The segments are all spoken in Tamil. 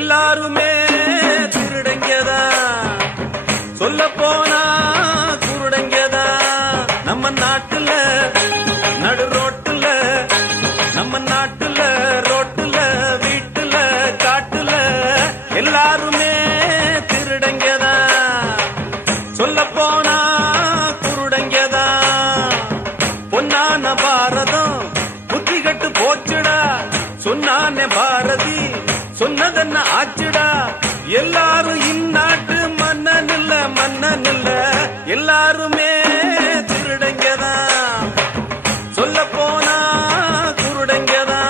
எல்லாருமே திருடங்கதா, சொல்ல போனா குருடங்கதா. நம்ம நாட்டுல நடு ரோட்டுல, நம்ம நாட்டுல ரோட்டுல, வீட்டுல காட்டுல எல்லாருமே திருடங்கதா, சொல்ல போனா குருடங்கதா. பொன்னான பாரதம் புத்தி கட்டு போச்சுடா, சொன்னானே பாரதி சொன்னதென்ன ஆச்சுடா. எல்லாரும் இந்நாட்டு மன்னன் இல்ல, மன்னன் இல்ல, எல்லாருமே திருடங்கதா, சொல்ல போனா குருடங்கதா.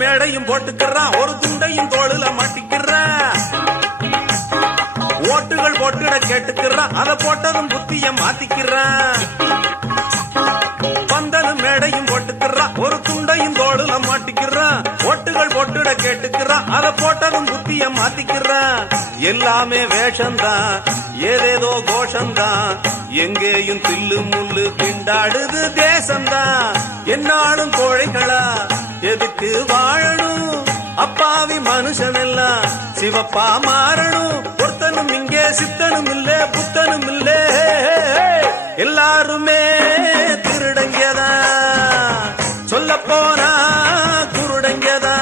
மேடையும் போட்டுக்கிறான், ஒரு துண்டையும் தோளுல மாட்டிக்கிறான். ஓட்டுகள் போட்டுட கேட்டுக்கிறான், அதை போட்டதும் புத்திய மாத்திக்கிறான். பந்தலும் மேடையும் போட்டுக்கிறான், ஒரு துண்டையும் தோளுல மாட்டிக்கிறான். ஓட்டுகள் போட்டுட கேட்டுக்கிறான், அதை போட்டதும் புத்திய மாத்திக்கிறான். எல்லாமே வேஷம்தான், ஏதேதோ கோஷம்தான், எங்கேயும் தில்லு முள்ளு திண்டாடுது தேசம்தான். என்னாலும் கோழைகளா எதுக்கு வாழணும், அப்பாவி மனுஷன் எல்லாம் சிவப்பா மாறணும். ஒருத்தனும் இங்கே சித்தனும் இல்ல, புத்தனும் இல்ல, எல்லாருமே திருடங்கதா, சொல்ல போனா குருடங்கதா.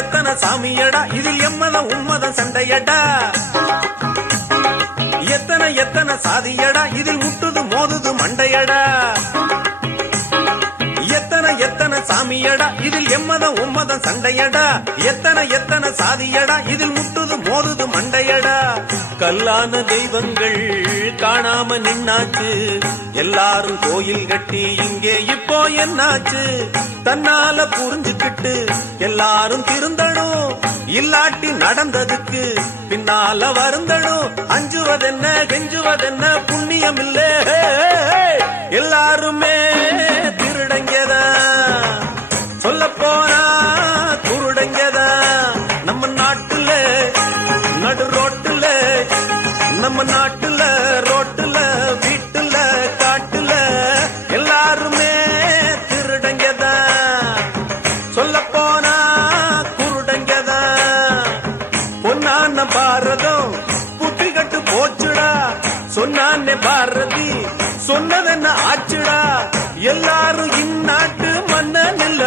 எத்தனை சாமியடா இதில் எம்மதம் உம்மதம் சண்டையடா. எத்தனை சாதியடா இதில் முட்டுது மோதுது மண்டையடா. எத்தனை சாமியடா இதில் எம்மதம் உம்மதம் சண்டையடா. எத்தனை சாதியடா இதில் முட்டுது மோதுது மண்டையடா. கல்லான தெய்வங்கள் காணாம நின்னாச்சு, எல்லாரும் கோயில் கட்டி இங்கே இப்போ என்னாச்சு. தன்னால புரிஞ்சுக்கிட்டு எல்லாரும் திருந்தணும், இல்லாட்டி நடந்ததுக்கு பின்னால வருந்தணும். அஞ்சுவதென்ன கெஞ்சுவதென்ன புண்ணியம் இல்ல, எல்லாருமே திருடங்கதா, சொல்ல போனா குருடங்கதா. நம்ம நாட்டுல நடு ரோட்டுல, நம்ம நாட்டுல ரோட்டுல, வீட்டுல காட்டுல எல்லாருமே திருடங்கதா, சொல்ல போனா குருடங்கதா. பொன்னான பாரதம் புத்தி கட்டு போச்சுடா, சொன்னானே பாரதி சொன்னதென்ன ஆச்சுடா. எல்லாரும் இந்நாட்டு மன்னன் இல்ல.